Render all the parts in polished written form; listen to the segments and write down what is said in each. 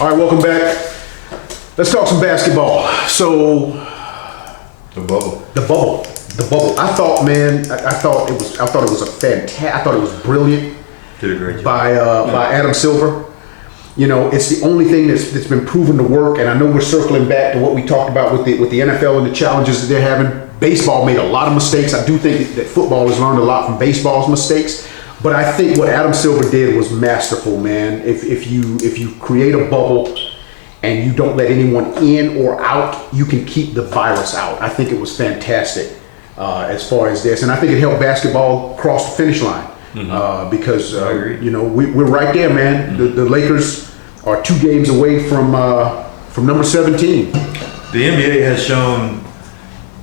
All right, welcome back. Let's talk some basketball. So, The bubble. the bubble. I thought, man, I thought it was a fantastic. I thought it was brilliant Did a great job. by Adam Silver. You know, it's the only thing that's been proven to work. And I know we're circling back to what we talked about with the NFL and the challenges that they're having. Baseball made a lot of mistakes. I do think that football has learned a lot from baseball's mistakes. But I think what Adam Silver did was masterful, man. If you create a bubble and you don't let anyone in or out, you can keep the virus out. I think it was fantastic as far as this, and I think it helped basketball cross the finish line because you know we're right there, man. The Lakers are 2 games away from number 17. The NBA has shown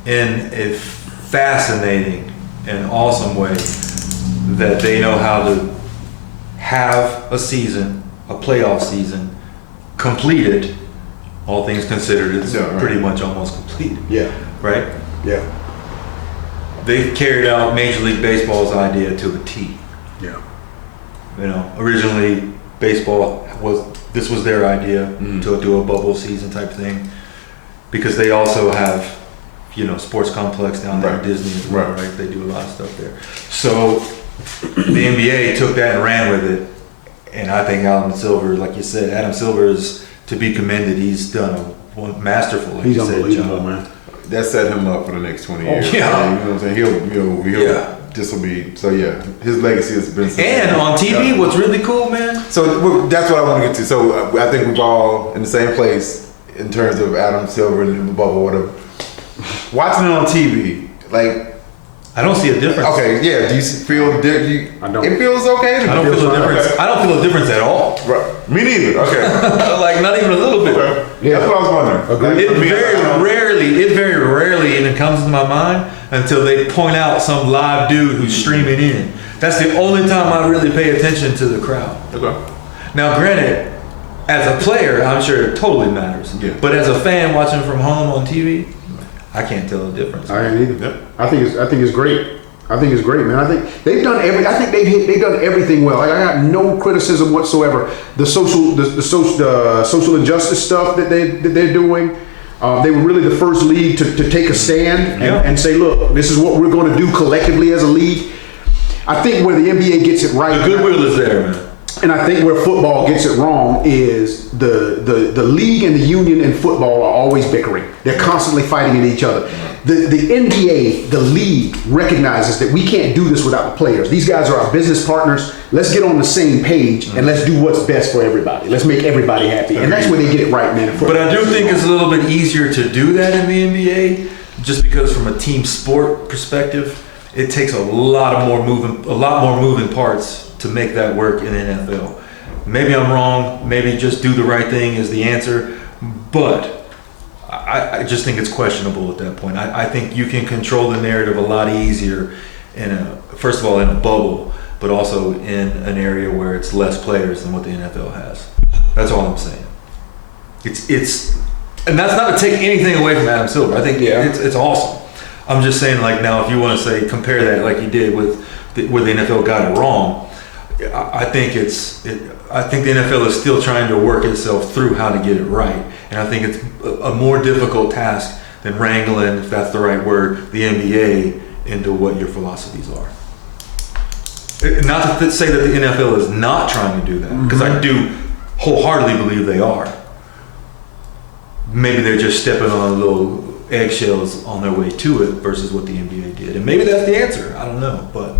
in a fascinating and awesome way that they know how to have a season, a playoff season, completed. All things considered, it's pretty much almost complete. Yeah, Right? yeah, They carried out Major League Baseball's idea to a T. yeah. You know, originally baseball this was their idea to do a bubble season type thing, because they also have, you know, sports complex down there at Disney as well, right? They do a lot of stuff there. So the NBA took that and ran with it, and I think Adam Silver, like you said, Adam Silver is to be commended. He's done a masterful, like He's you said, unbelievable, job. man. That set him up for the next 20 years. yeah. You know what I'm saying? He'll this will be, so yeah, his legacy has been. And on TV, what's really cool, man. So that's what I want to get to. So I think we're all in the same place in terms of Adam Silver and the bubble, whatever. Watching it on TV, like, I don't see a difference. okay, yeah, do you feel, I don't. it feels okay? I don't feel a difference. I don't feel a difference at all. Right. Me neither, okay. Like not even a little bit. Yeah. That's what I was wondering. Agreed. It very rarely even comes to my mind until they point out some live dude who's streaming in. That's the only time I really pay attention to the crowd. Okay. Now, granted, as a player, I'm sure it totally matters. Yeah. But as a fan watching from home on TV, I can't tell the difference. I ain't either. Yep. I think it's great. I think it's great, man. I think they've done they've done everything well. I got no criticism whatsoever. The social injustice stuff that they're doing. They were really the first league to take a stand and say, look, this is what we're going to do collectively as a league. I think where the NBA gets it right, The goodwill is there, man. and I think where football gets it wrong is the league and the union in football are always bickering. They're constantly fighting at each other. The NBA, the league, recognizes that we can't do this without the players. These guys are our business partners. Let's get on the same page and let's do what's best for everybody. Let's make everybody happy. And that's where they get it right, man. But I do think it's a little bit easier to do that in the NBA, just because from a team sport perspective, it takes a lot more moving parts to make that work in the NFL. Maybe I'm wrong. Maybe just do the right thing is the answer. But I just think it's questionable at that point. I think you can control the narrative a lot easier first of all in a bubble, but also in an area where it's less players than what the NFL has. That's all I'm saying. It's and that's not to take anything away from Adam Silver. I think it's awesome. I'm just saying, like, now if you want to say compare that like you did with where the NFL got it wrong, I think I think the NFL is still trying to work itself through how to get it right, and I think it's a more difficult task than wrangling, if that's the right word, the NBA into what your philosophies are. Not to say that the NFL is not trying to do that, because I do wholeheartedly believe they are. Maybe they're just stepping on little eggshells on their way to it versus what the NBA did, and maybe that's the answer. I don't know, but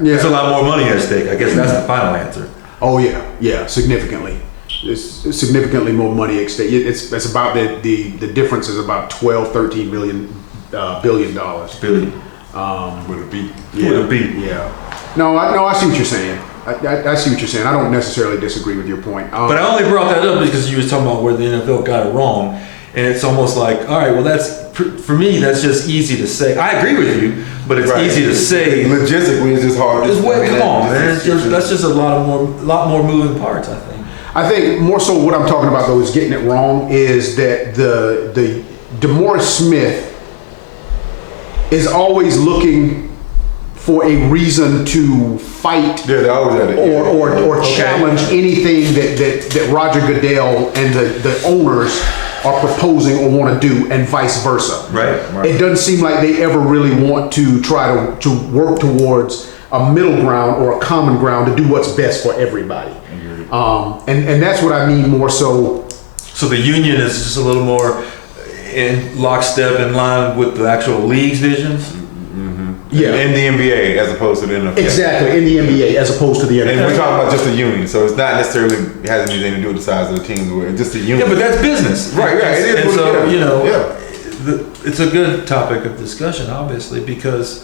there's a lot more money at stake. I guess that's the final answer. Oh yeah, significantly. It's significantly more money at stake. It's about the difference is about 12-13 billion dollars. Billion. With a beat. Yeah. With a beat. Yeah. No, I see what you're saying. I see what you're saying. I don't necessarily disagree with your point. But I only brought that up because you was talking about where the NFL got it wrong, and it's almost like, all right, well, that's for me. That's just easy to say. I agree with you, but it's easy to say. Logistically, it's just hard. Come on, man. That's just a lot more moving parts, I think. I think more so what I'm talking about though is getting it wrong is that the DeMaurice Smith is always looking for a reason to fight Yeah, they always had it. or challenge anything that Roger Goodell and the owners are proposing or want to do, and vice versa. Right. It doesn't seem like they ever really want to try to work towards a middle ground or a common ground to do what's best for everybody. And that's what I mean more so. So the union is just a little more in lockstep, in line with the actual league's visions. Yeah, In the NBA as opposed to the NFL. exactly, in the NBA as opposed to the And we're NFL. talking about just the union, so it's not necessarily has anything to do with the size of the teams. It's just the union. Yeah, but that's business. Right, right. It is And what so, it is. you know, Yeah. it's a good topic of discussion, obviously, because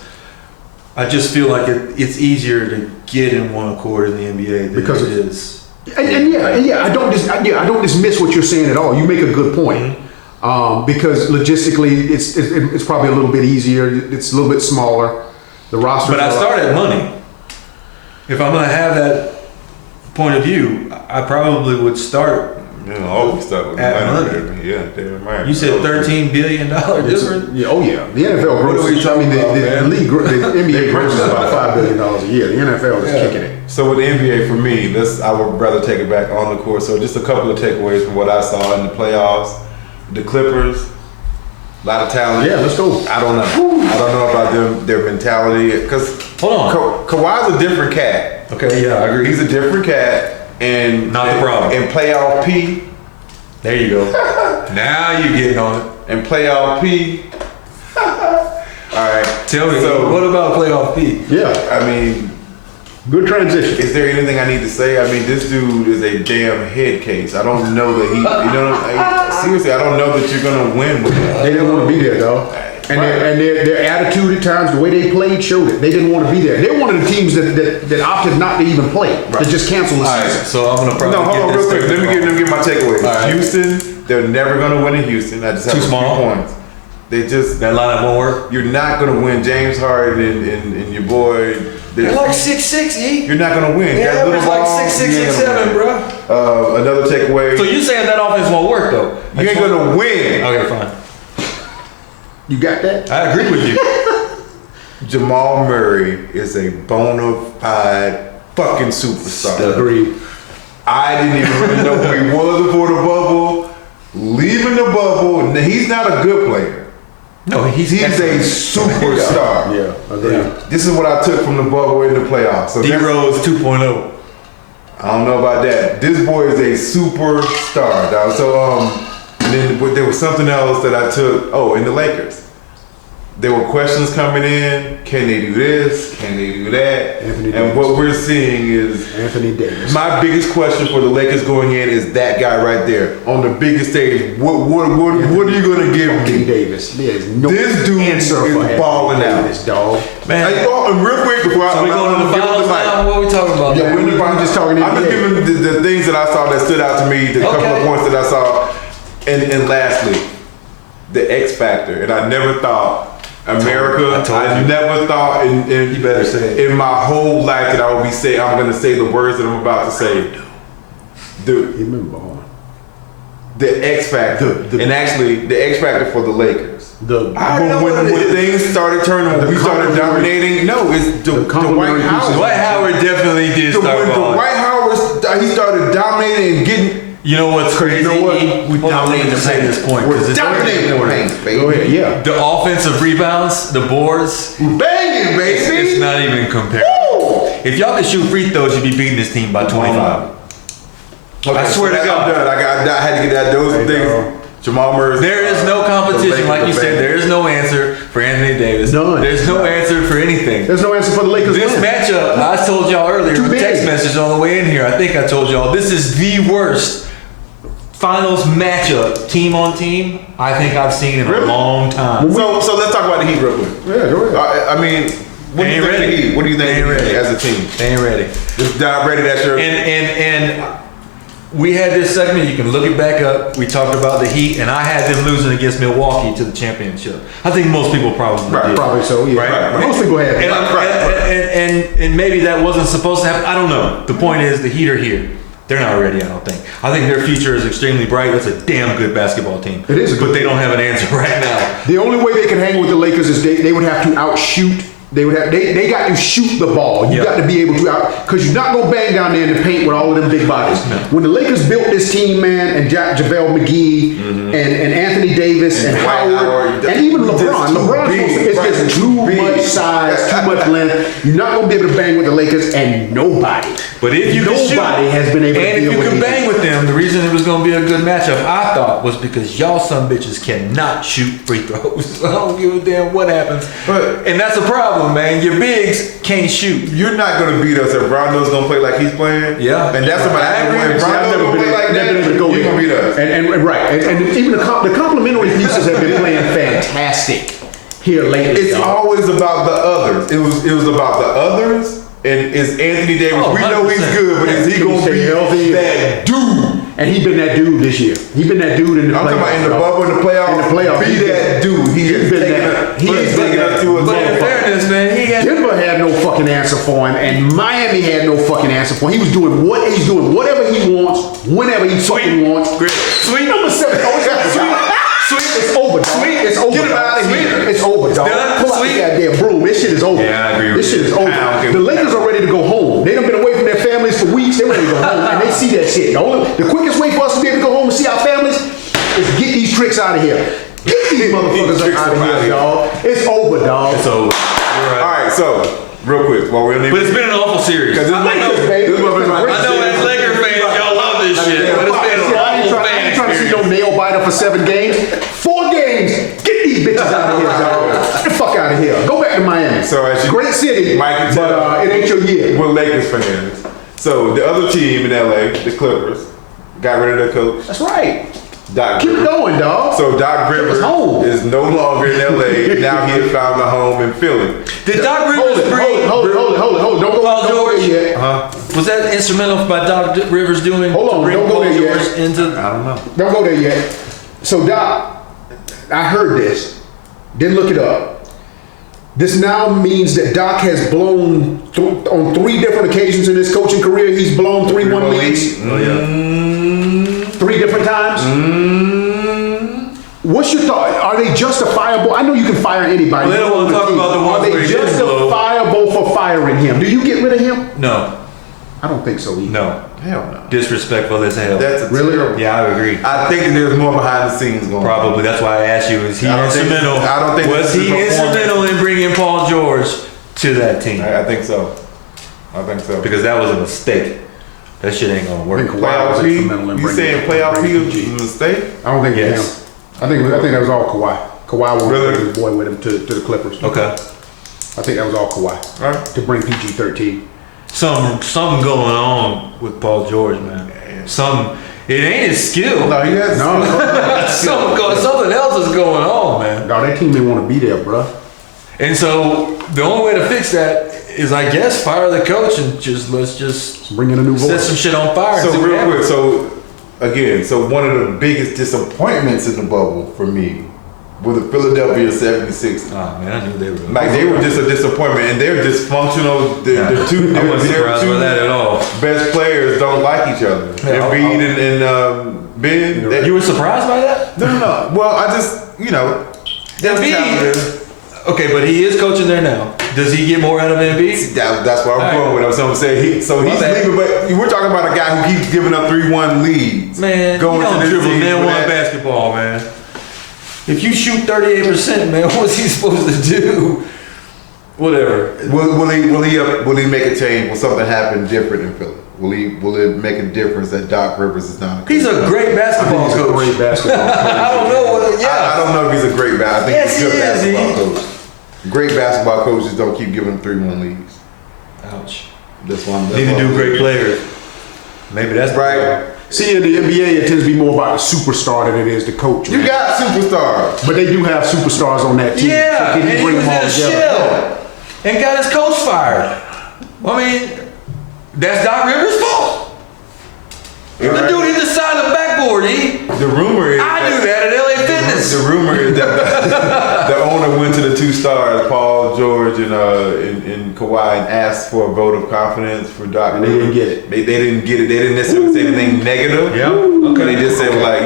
I just feel like it's easier to get in one accord in the NBA than Because it of- is. And I don't dismiss what you're saying at all. You make a good point. Because logistically, it's probably a little bit easier. It's a little bit smaller. The roster. But I start at money. If I'm going to have that point of view, I probably would start. All this stuff. At money. Yeah, damn right. You said $13 billion difference. Yeah, oh yeah. The NFL What are we grosses. I mean, talking about, the man? league, the NBA grosses about $5 billion a year. The NFL is kicking it. So with the NBA, for me, I would rather take it back on the court. So just a couple of takeaways from what I saw in the playoffs. The Clippers, a lot of talent. Yeah, let's go. I don't know. I don't know about them, their mentality. Because Hold on. Kawhi's a different cat. Okay, yeah, I agree. He's a different cat. And Not the problem. And playoff P. There you go. Now you're getting on it. And playoff P. All right. Tell me, So- what about playoff P? Yeah, I mean, good transition. is there anything I need to say? I mean, this dude is a damn head case. I don't know that he, seriously, I don't know that you're going to win with that. They didn't want to be there, though. And, their attitude at times, the way they played, showed it. They didn't want to be there. They're one of the teams that opted not to even play. To just cancel the All right, season. so I'm gonna probably No, hold on get real this quick. Let me get my takeaways. All right. Houston, they're never going to win in Houston. I just have Too a few small? points. They just, That lineup won't work. you're not going to win. James Harden and your boy. They're like 6'6", E. You're not going to win. Yeah, That little it's like ball, 6'6", you ain't gonna 6'7", win. bro. Another takeaway. So you saying that offense won't work though? you ain't going to win. Okay, fine. You got that? I agree with you. Jamal Murray is a bona fide fucking superstar. Agreed. I didn't even really know who he was before the bubble. Leaving the bubble, now, he's not a good player. No, he's He's a excellent. superstar. Yeah, agreed. Yeah. This is what I took from the bubble in the playoffs. So D that's- Rose 2.0. I don't know about that. This boy is a superstar, dog. So and then there was something else that I took. Oh, in the Lakers, there were questions coming in. Can they do this? Can they do that? Anthony And Davis. what we're seeing is Anthony Davis. my biggest question for the Lakers going in is that guy right there on the biggest stage. What are you gonna give Anthony me? Davis. There's no This dude answer is for Anthony balling out. Davis, dog. Man, Hey, and real quick before so we going to the finals now? What are we talking about? Yeah, When the I'm just talking I'm just NBA. giving the things that I saw that stood out to me, the couple of Okay. points that I saw. And lastly, the X Factor. And I never thought America, I told I you. never thought You better say it. in my whole life that I would be saying, I'm going to say the words that I'm about to say. He been balling. The X Factor. And actually, the X Factor for the Lakers. I know But what it when is. things started turning, when we started complimentary- dominating, no, it's Dwight complimentary Howard. pieces. Dwight Howard definitely did start When balling. Dwight Howard, he started dominating and getting. You know what's crazy? You know what? We dominated to say this point. 'cause it's- Dominating the paint, baby. Go ahead, yeah. The offensive rebounds, the boards, Banging, it's baby. not even comparable. If y'all could shoot free throws, you'd be beating this team by 25. I swear to I'm God. done. I had to get that. Those There you things. go. Jamal Murray. There is no competition, like you said. There is no answer for Anthony Davis. None. There's no answer for anything. There's no answer for the Lakers. This win. matchup, I told y'all earlier, Too a big. text message on the way in here. I think I told y'all this is the worst finals matchup, team on team, I think I've seen in a Really? long time. So let's talk about the Heat real quick. Yeah, go ahead. I mean, what do you Ain't think of the ready. Heat? What do you think Ain't of the ready. Heat as a team? They ain't ready. Just not ready. That's your. And we had this segment, you can look it back up. We talked about the Heat, and I had them losing against Milwaukee to the championship. I think most people probably did. Probably so, yeah. Right. Most people have. And maybe that wasn't supposed to happen. I don't know. The point is, the Heat are here. They're not ready, I don't think. I think their future is extremely bright. That's a damn good basketball team. It is a good But they team. don't have an answer right now. The only way they can hang with the Lakers is they would have to outshoot They would have. They got to shoot the ball. You got to be able to, because you're not gonna bang down there in the paint with all of them big bodies. No. When the Lakers built this team, man, and JaVale McGee and Anthony Davis and Howard and even LeBron, it's just too much size, too much length. You're not gonna be able to bang with the Lakers, and nobody. But if you nobody has been able to and deal if you with can these. bang with them, the reason it was going to be a good matchup, I thought, was because y'all some bitches cannot shoot free throws. I don't give a damn what happens. And that's a problem, man. Your bigs can't shoot. You're not gonna beat us if Rondo's gonna play like he's playing. Yeah. and that's what I agree. If Rondo's gonna play like that, you're gonna beat us. And even the complimentary pieces have been playing fantastic here lately. It's always about the others. It was about the others, and it's Anthony Davis. Oh, we know he's 100%. good, but is he Can he gonna stay be healthy? that dude? And he's been that dude this year. He's been that dude in the I'm playoffs. talking about in the dog. bubble, in the playoffs. In the playoffs, Be that dude. He's been taking that. us. He's taking us to a But in fairness, man, he had Denver had no fucking answer for him, and Miami had no fucking answer for him. He was doing whatever he wants, whenever he fucking wants. Sweet. Number 7. Sweet. It's over, dog. It's over. Get him dog. out of here. It's over, dog. Done. Pull out Sweet. the goddamn broom. This shit is over. Yeah, I agree with This shit you. is over. I don't care The what Lakers are ready to go home. They done been away from their families for weeks. They're ready to go home, and they see that shit. The quickest way for us to be able to go home and see our families is get these tricks out of here. Get these motherfuckers tricks out of out of here, here. dog. It's over, dog. so. All right, so real quick, while we're in But it's been an awful series. because I know, Baby, I know as Laker fans, y'all love this shit, but it's been an I ain't awful trying to fan see no experience. nail biter for 7 games. 4 games. Get these bitches out of here, dog. Get the fuck out of here. Go back to Miami. So as you- Great city, Mike can but tell. it ain't your year. we're Lakers fans. So the other team in LA, the Clippers, got rid of their coach, That's right. Doc Keep Rivers. going, dog. So Doc Rivers home. is no longer in LA. Now he has found a home in Philly. Did Doc Hold Rivers it, bring? hold it. Don't go Paul don't go there George? yet. Was that instrumental by Doc Rivers doing Hold on, to bring don't go Paul there yet. George into? I don't know. Don't go there yet. So, Doc, I heard this. Didn't look it up. This now means that Doc has blown on 3 different occasions in his coaching career. He's blown 3-1 leads. Oh yeah. 3 different times. What's your thought? Are they justifiable? I know you can fire anybody. Well, they don't wanna talk about the ones Are where they he didn't blow. justifiable for firing him? Do you get rid of him? No. I don't think so either. No. Hell no. Disrespectful as hell. That's a Really? terrible- Yeah, I would agree. I think that there's more behind the scenes going on. Probably. That's why I asked you, is he I don't think- instrumental? I don't think Was this is he a performance. instrumental in bringing Paul George to that team? I think so. I think so. Because that was a mistake. That shit ain't gonna I work. think Kawhi was Playoff P? instrumental in You bringing- saying playoff P bringing was PG. a mistake? I don't think it was Yes. him. I think that was all Kawhi. Kawhi wanted to Really? bring his boy with him to the Clippers. Okay. I think that was all Kawhi. All right. To bring PG-13. Something going on with Paul George, man. It ain't his skill. No, he has. No, no, Something else is going on, man. that team didn't want to be there, bruh. And so the only way to fix that is, I guess, fire the coach and let's just Bring in a new set voice. some shit on fire. and So see what real happens. quick, so one of the biggest disappointments in the bubble for me were the Philadelphia 76ers. Oh man, I knew they were. Like they were just a disappointment, and they're dysfunctional. The two, I wasn't their surprised by that at all. best players don't like each other. Yeah, Embiid and Ben. they- You were surprised by that? no. Well, I just that's Embiid. talented. Okay, but he is coaching there now. Does he get more out of Embiid? That's where I'm All going right. with him. So I'm saying he's My bad. leaving, but we're talking about a guy who keeps giving up 3-1 leads. Man, going you don't to this dribble team man with one that- basketball, man. If you shoot 38%, man, what's he supposed to do? Whatever. Will he make a change? Will something happen different in Philly? Will it make a difference that Doc Rivers is not? He's a great basketball He's a coach. great basketball coach. I don't know what. I Yeah. don't know if he's a great basketball. I think Yes, he's a good he is. basketball coach. Great basketball coaches don't keep giving 3-1 leads. Ouch. That's why I'm. Neither do great players. Maybe that's the Right. problem. See, in the NBA, it tends to be more about the superstar than it is the coach. You man. got superstars. But they do have superstars on that team. Yeah, So can and you he bring was them in all a together? shell and got his coach fired. I mean, that's Doc Rivers' fault. The Right. dude hit the side of the backboard. The rumor is I do that at LA Fitness. The rumor is that the owner went to the 2 stars, Paul George and Kawhi, and asked for a vote of confidence for Doc. And they didn't get it. They didn't get it. They didn't necessarily say anything negative. Yeah. Okay. They just said like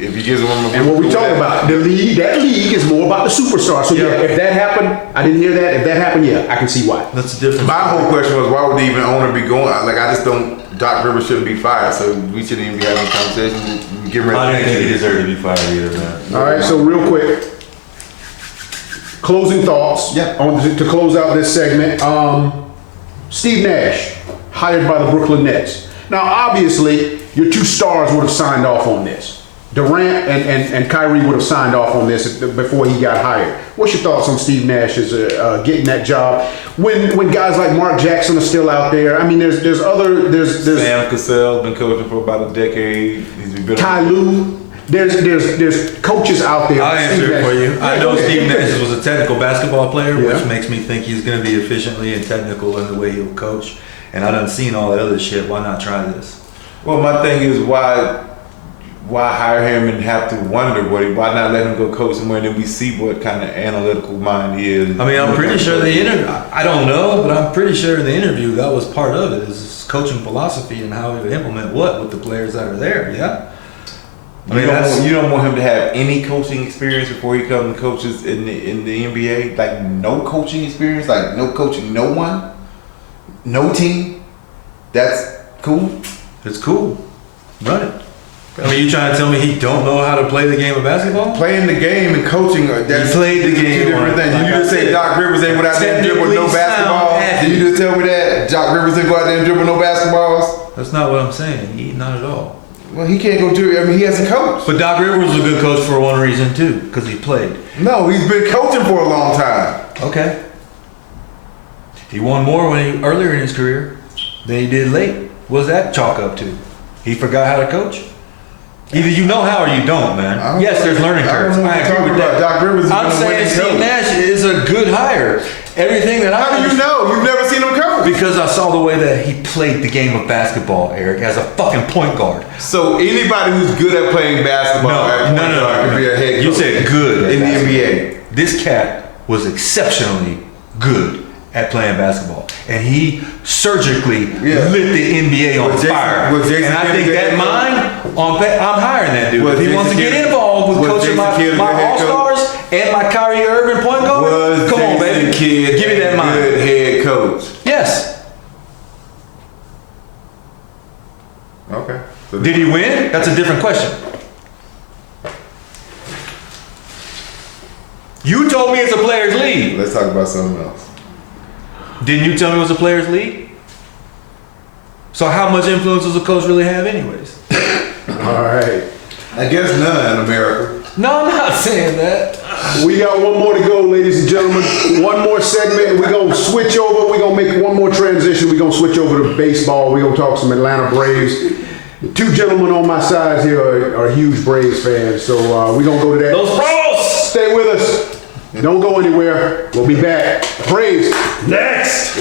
if he gives them a And what we talking about, that league is more about the superstar. So yeah, if that happened, I didn't hear that. If that happened, yeah, I can see why. That's the difference. My whole question was, why would the even owner be going? Like, I just don't. Doc Rivers shouldn't be fired, so we shouldn't even be having a conversation. Get rid of I didn't think he him. deserved to be fired either, man. All right, so real quick, closing thoughts. Yeah. To close out this segment. Steve Nash, hired by the Brooklyn Nets. Now, obviously, your two stars would have signed off on this. Durant and Kyrie would have signed off on this before he got hired. What's your thoughts on Steve Nash's getting that job? When guys like Mark Jackson are still out there, I mean, there's Sam Cassell been coaching for about a decade. He's been Ty Lue. There's coaches out there. I'll answer it for you. I know Go ahead. Steve Nash was a technical basketball player, Yeah. which makes me think he's going to be efficiently and technical in the way he'll coach. And I done seen all that other shit. Why not try this? Well, my thing is why hire him and have to wonder why not let him go coach somewhere and then we see what kind of analytical mind he is. I mean, I'm pretty sure the interview, I don't know, but I'm pretty sure in the interview that was part of it, is his coaching philosophy and how he would implement what with the players that are there, yeah? I mean, you don't want him to have any coaching experience before he comes and coaches in the NBA? Like no coaching experience, like no coaching, no one, no team. That's cool. It's cool. Run it. I mean, you trying to tell me he don't know how to play the game of basketball? Playing the game and coaching, that's played the two game, different things. like You I just say said, Doc Rivers ain't without there and dribble no technically basketball. sound Did you just tell me that Doc Rivers didn't go out there and dribble no basketballs? That's not what I'm saying. Not at all. Well, he can't go do it. I mean, he hasn't coached. But Doc Rivers was a good coach for one reason too, because he played. No, he's been coaching for a long time. Okay. He won more earlier in his career than he did late. What's that chalk up to? He forgot how to coach? Either you know how or you don't, man. Yes, there's learning curves. I agree with that. Doc Rivers is I'm gonna win saying his Steve coach. Nash is a good hire. Everything that How do you know? You've never seen him coach. Because I saw the way that he played the game of basketball, Eric, as a fucking point guard. So anybody who's good at playing basketball at point guard can be a head coach. You said good in the at NBA. This cat was exceptionally good at playing basketball, and he surgically lit the NBA on fire. And I think that I'm hiring that dude. If he wants to get involved with coaching my all-stars and my Kyrie Irving point guard, come on, baby, give me that mind. Good head coach. Yes. Okay. So Did he win? That's a different question. You told me it's a players' league. let's talk about something else. Didn't you tell me it was a players' league? So how much influence does a coach really have anyways? All right. I guess none in America. No, I'm not saying that. We got one more to go, ladies and gentlemen. One more segment. We're going to switch over. We're going to make one more transition. We're going to switch over to baseball. We're going to talk some Atlanta Braves. The two gentlemen on my side here are huge Braves fans. So we're going to go to that. Those pros! Stay with us. Don't go anywhere. We'll be back. Braves next.